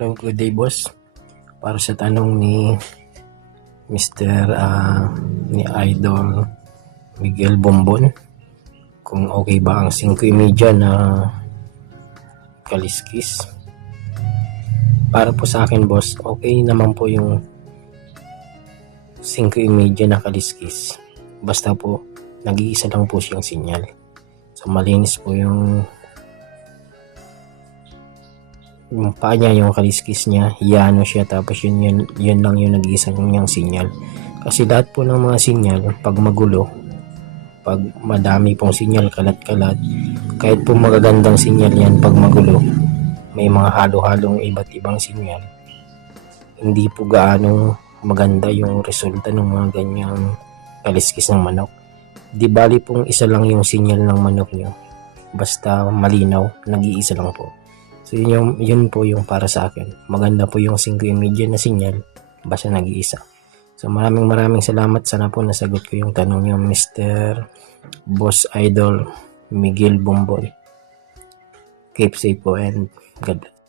Hello, good day boss. Para sa tanong ni Mr. Ni Idol Miguel Bombon, kung okay ba ang 5.30 na kaliskis. Para po sa akin boss, okay naman po yung 5.30 na kaliskis. Basta po, nag-iisa lang po siyang sinyal. So malinis po yung paa niya, yung kaliskis niya, hiyano siya, tapos yun lang yung nag-iisa niyang sinyal. Kasi lahat po ng mga sinyal, pag magulo, pag madami pong sinyal, kalat-kalat, kahit po magagandang sinyal yan, pag magulo, may mga halo-halong iba't ibang sinyal, hindi po gaano maganda yung resulta ng mga ganyang kaliskis ng manok. Di bali pong isa lang yung sinyal ng manok nyo, basta malinaw, nag-iisa lang po. So yun po yung para sa akin. Maganda po yung 5.30 na sinyal, basta nag-iisa. So maraming salamat. Sana po nasagot ko yung tanong niyo, Mr. Boss Idol Miguel Bombon. Keep safe po and God bless.